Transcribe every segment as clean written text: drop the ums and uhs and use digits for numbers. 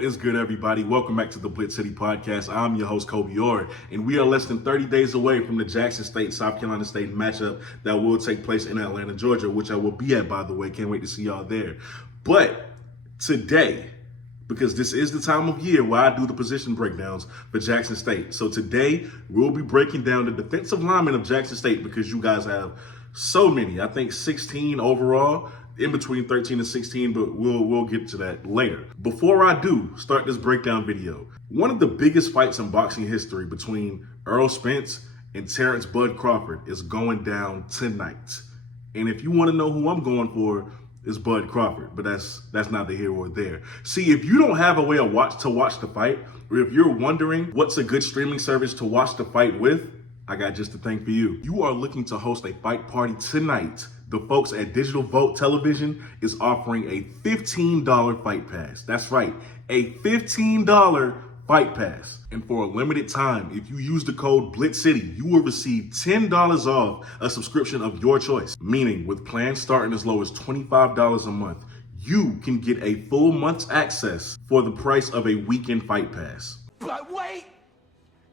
What is good, everybody? Welcome back to the BlitzCity Podcast. I'm your host, Kobe Orr, and we are less than 30 days away from the Jackson State, South Carolina State matchup that will take place in Atlanta, Georgia, which I will be at, by the way. Can't wait to see y'all there. But today, because this is the time of year where I do the position breakdowns for Jackson State. So today, we'll be breaking down the defensive linemen of Jackson State because you guys have so many. I think 16 overall. In between 13 and 16, but we'll get to that later. Before I do start this breakdown video, one of the biggest fights in boxing history between Errol Spence and Terrence Bud Crawford is going down tonight. And if you want to know who I'm going for, it's Bud Crawford, but that's neither here or there. See, if you don't have a way to watch the fight, or if you're wondering what's a good streaming service to watch the fight with, I got just the thing for you. You are looking to host a fight party tonight. The folks at Digital Vote Television is offering a $15 fight pass. That's right, a $15 fight pass. And for a limited time, if you use the code BlitzCity, you will receive $10 off a subscription of your choice. Meaning, with plans starting as low as $25 a month, you can get a full month's access for the price of a weekend fight pass. But wait,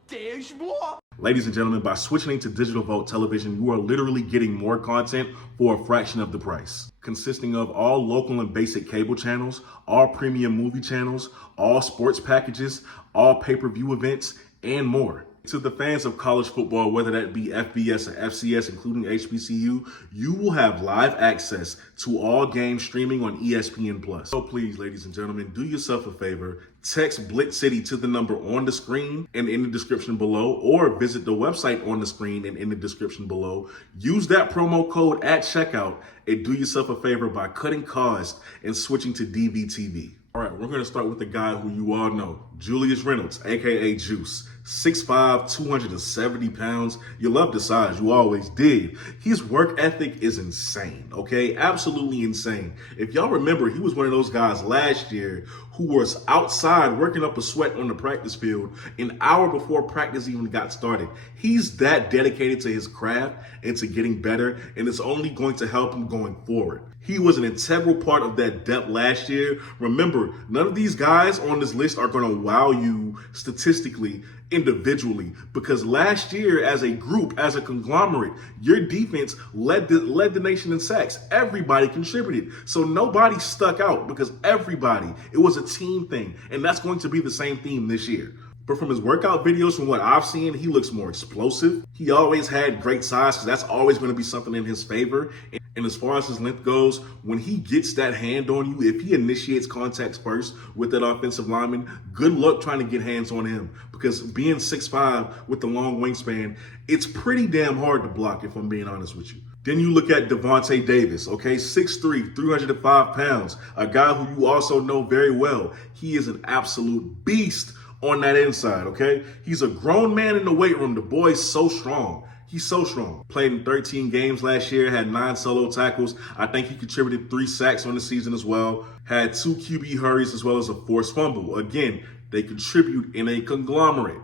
there's more. Ladies and gentlemen, by switching to Digital Vote Television, you are literally getting more content for a fraction of the price. Consisting of all local and basic cable channels, all premium movie channels, all sports packages, all pay-per-view events, and more. To the fans of college football, whether that be FBS or FCS, including HBCU, you will have live access to all games streaming on ESPN+. So please, ladies and gentlemen, do yourself a favor. Text BlitzCity to the number on the screen and in the description below, or visit the website on the screen and in the description below. Use that promo code at checkout and do yourself a favor by cutting costs and switching to DVTV. All right, we're going to start with the guy who you all know, Julius Reynolds, aka Juice. 6'5", 270 pounds. You love the size, you always did. His work ethic is insane, okay? Absolutely insane. If y'all remember, he was one of those guys last year who was outside working up a sweat on the practice field an hour before practice even got started. He's that dedicated to his craft and to getting better, and it's only going to help him going forward. He was an integral part of that depth last year. Remember, none of these guys on this list are going to wow you statistically, individually, because last year as a group, as a conglomerate, your defense led the nation in sacks. Everybody contributed. So nobody stuck out because it was a team thing. And that's going to be the same theme this year. But from his workout videos, from what I've seen, he looks more explosive. He always had great size, because that's always going to be something in his favor. And as far as his length goes, when he gets that hand on you, if he initiates contacts first with that offensive lineman, good luck trying to get hands on him. Because being 6'5" with the long wingspan, it's pretty damn hard to block, if I'm being honest with you. Then you look at Devonte Davis, okay, 6'3", 305 pounds, a guy who you also know very well. He is an absolute beast on that inside, okay? He's a grown man in the weight room. The boy's so strong. He's so strong. Played in 13 games last year, had 9 solo tackles. I think he contributed 3 sacks on the season as well. Had 2 QB hurries as well as a forced fumble. Again, they contribute in a conglomerate.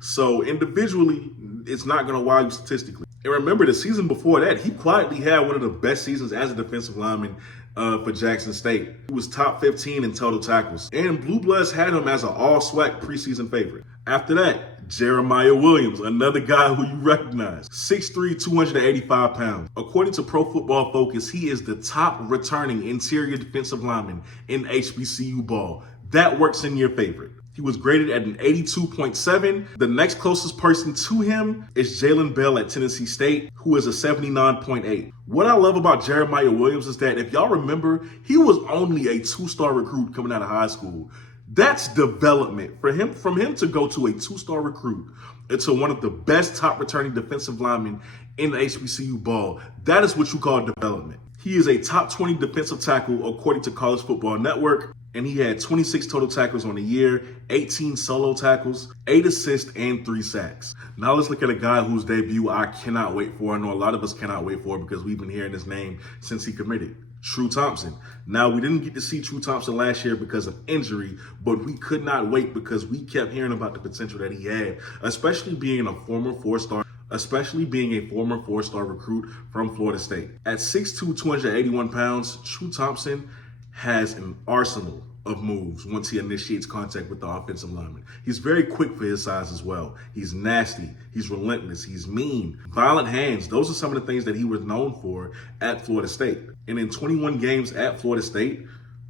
So individually, it's not going to wow you statistically. And remember, the season before that, he quietly had one of the best seasons as a defensive lineman for Jackson State. He was top 15 in total tackles. And Blue Bloods had him as an all-SWAC preseason favorite. After that, Jeremiah Williams, another guy who you recognize. 6'3", 285 pounds. According to Pro Football Focus, he is the top returning interior defensive lineman in HBCU ball. That works in your favor. He was graded at an 82.7. The next closest person to him is Jalen Bell at Tennessee State, who is a 79.8. What I love about Jeremiah Williams is that if y'all remember, he was only a 2-star recruit coming out of high school. That's development. From him to go to a 2-star recruit into one of the best top returning defensive linemen in HBCU ball, that is what you call development. He is a top 20 defensive tackle according to College Football Network, and he had 26 total tackles on the year, 18 solo tackles, 8 assists, and 3 sacks. Now let's look at a guy whose debut I cannot wait for. I know a lot of us cannot wait for because we've been hearing his name since he committed. True Thompson. Now, we didn't get to see True Thompson last year because of injury, but we could not wait because we kept hearing about the potential that he had, especially being a former 4-star recruit from Florida State. At 6'2", 281 pounds, True Thompson has an arsenal of moves once he initiates contact with the offensive lineman. He's very quick for his size as well. He's nasty. He's relentless. He's mean. Violent hands. Those are some of the things that he was known for at Florida State. And in 21 games at Florida State,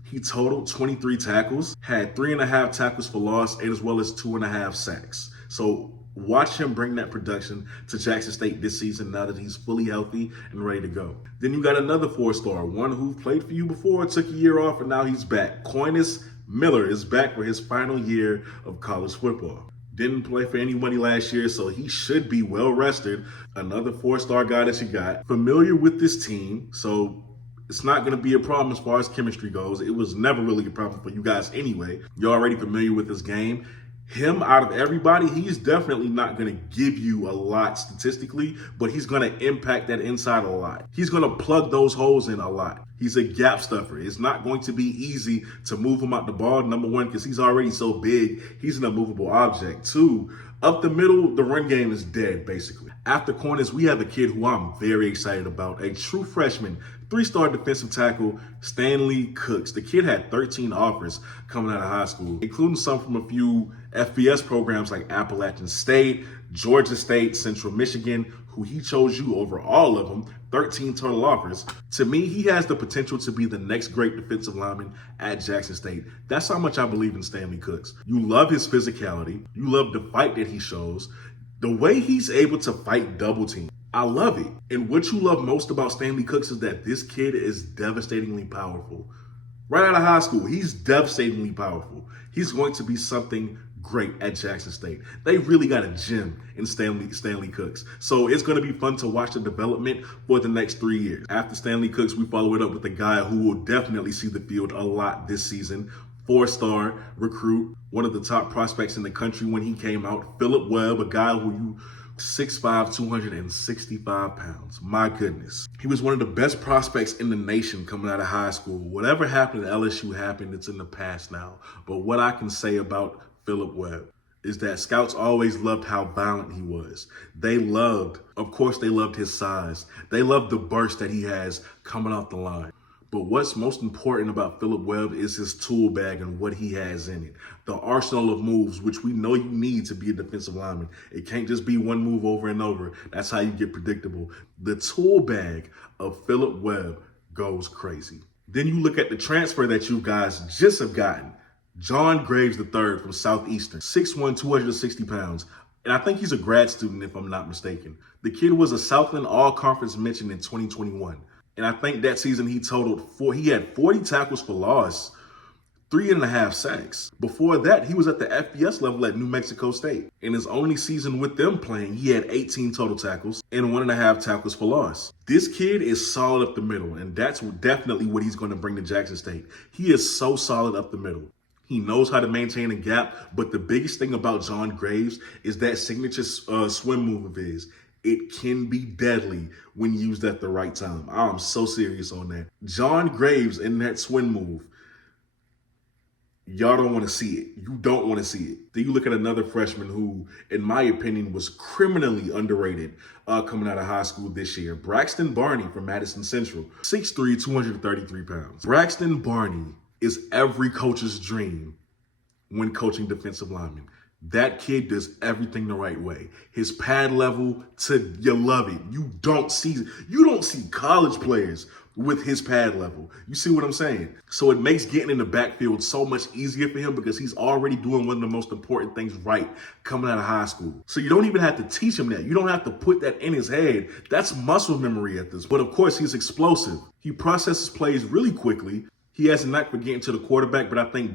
he totaled 23 tackles, had 3.5 tackles for loss, as well as 2.5 sacks. So watch him bring that production to Jackson State this season now that he's fully healthy and ready to go. Then you got another 4-star, one who played for you before, took a year off, and now he's back. Coinus Miller is back for his final year of college football. Didn't play for any money last year, so he should be well rested. Another 4-star guy that you got. Familiar with this team, so it's not going to be a problem as far as chemistry goes. It was never really a problem for you guys anyway. You're already familiar with this game. Him, out of everybody, he's definitely not going to give you a lot statistically, but he's going to impact that inside a lot. He's going to plug those holes in a lot. He's a gap stuffer. It's not going to be easy to move him out the ball, number one, because he's already so big. He's an immovable object. Two, up the middle, the run game is dead, basically. After corners, we have a kid who I'm very excited about, a true freshman, 3-star defensive tackle, Stanley Cooks. The kid had 13 offers coming out of high school, including some from a few FBS programs like Appalachian State, Georgia State, Central Michigan, who he chose you over all of them, 13 total offers. To me, he has the potential to be the next great defensive lineman at Jackson State. That's how much I believe in Stanley Cooks. You love his physicality. You love the fight that he shows. The way he's able to fight double team. I love it. And what you love most about Stanley Cooks is that this kid is devastatingly powerful. Right out of high school, he's devastatingly powerful. He's going to be something great at Jackson State. They really got a gem in Stanley Cooks. So it's going to be fun to watch the development for the next 3 years. After Stanley Cooks, we follow it up with a guy who will definitely see the field a lot this season. 4-star recruit, one of the top prospects in the country when he came out. Philip Webb, a guy who you 6'5", 265 pounds. My goodness. He was one of the best prospects in the nation coming out of high school. Whatever happened at LSU happened. It's in the past now. But what I can say about Philip Webb is that scouts always loved how violent he was. They loved his size. They loved the burst that he has coming off the line. But what's most important about Philip Webb is his tool bag and what he has in it. The arsenal of moves, which we know you need to be a defensive lineman. It can't just be one move over and over. That's how you get predictable. The tool bag of Philip Webb goes crazy. Then you look at the transfer that you guys just have gotten. John Graves III from Southeastern, 6'1", 260 pounds. And I think he's a grad student, if I'm not mistaken. The kid was a Southland All-Conference mention in 2021. And I think that season he had 40 tackles for loss, 3.5 sacks. Before that, he was at the FBS level at New Mexico State. In his only season with them playing, he had 18 total tackles and 1.5 tackles for loss. This kid is solid up the middle, and that's definitely what he's going to bring to Jackson State. He is so solid up the middle. He knows how to maintain a gap, but the biggest thing about John Graves is that signature swim move of his. It can be deadly when used at the right time. I'm so serious on that. John Graves in that swim move, y'all don't want to see it. You don't want to see it. Then you look at another freshman who, in my opinion, was criminally underrated coming out of high school this year. Braxton Barney from Madison Central, 6'3", 233 pounds. Braxton Barney is every coach's dream when coaching defensive linemen. That kid does everything the right way. His pad level, you love it. You don't see college players with his pad level. You see what I'm saying? So it makes getting in the backfield so much easier for him because he's already doing one of the most important things right coming out of high school. So you don't even have to teach him that. You don't have to put that in his head. That's muscle memory at this. But of course, he's explosive. He processes plays really quickly. He has a knack for getting to the quarterback, but I think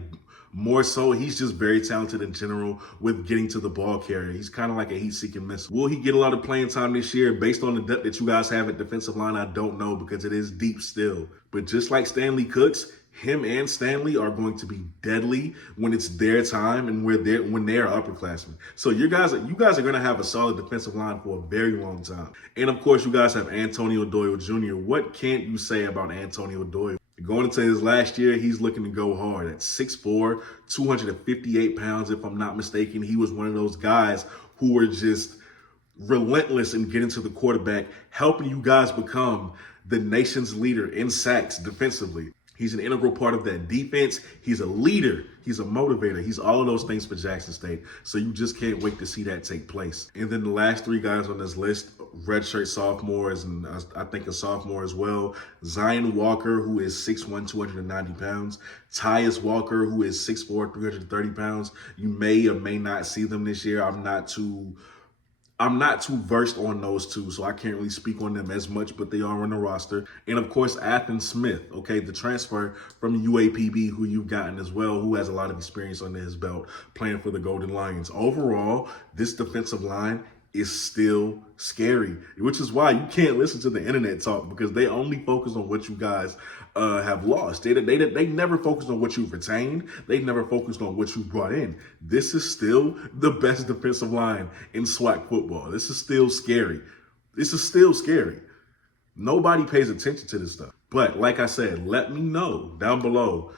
more so, he's just very talented in general with getting to the ball carrier. He's kind of like a heat-seeking missile. Will he get a lot of playing time this year? Based on the depth that you guys have at defensive line, I don't know because it is deep still. But just like Stanley Cooks, him and Stanley are going to be deadly when it's their time and when they're upperclassmen. So you guys are going to have a solid defensive line for a very long time. And of course, you guys have Antonio Doyle Jr. What can't you say about Antonio Doyle? Going into his last year, he's looking to go hard at 6'4", 258 pounds, if I'm not mistaken. He was one of those guys who were just relentless in getting to the quarterback, helping you guys become the nation's leader in sacks defensively. He's an integral part of that defense. He's a leader. He's a motivator. He's all of those things for Jackson State. So you just can't wait to see that take place. And then the last three guys on this list, redshirt sophomores, and I think a sophomore as well. Zion Walker, who is 6'1", 290 pounds. Tyus Walker, who is 6'4", 330 pounds. You may or may not see them this year. I'm not too versed on those two, so I can't really speak on them as much, but they are on the roster. And of course, Athen Smith, okay, the transfer from UAPB, who you've gotten as well, who has a lot of experience under his belt playing for the Golden Lions. Overall, this defensive line is still scary, which is why you can't listen to the internet talk, because they only focus on what you guys have lost. They never focused on what you've retained. They never focused on what you brought in. This is still the best defensive line in SWAC football. This is still scary. This is still scary. Nobody pays attention to this stuff. But like I said, let me know down below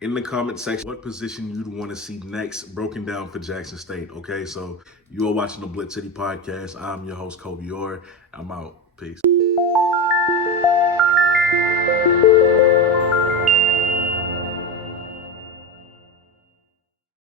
in the comment section what position you'd want to see next broken down for Jackson State. Okay, so you are watching the BlitzCity Podcast. I'm your host, Kobe Orr. I'm out. Peace.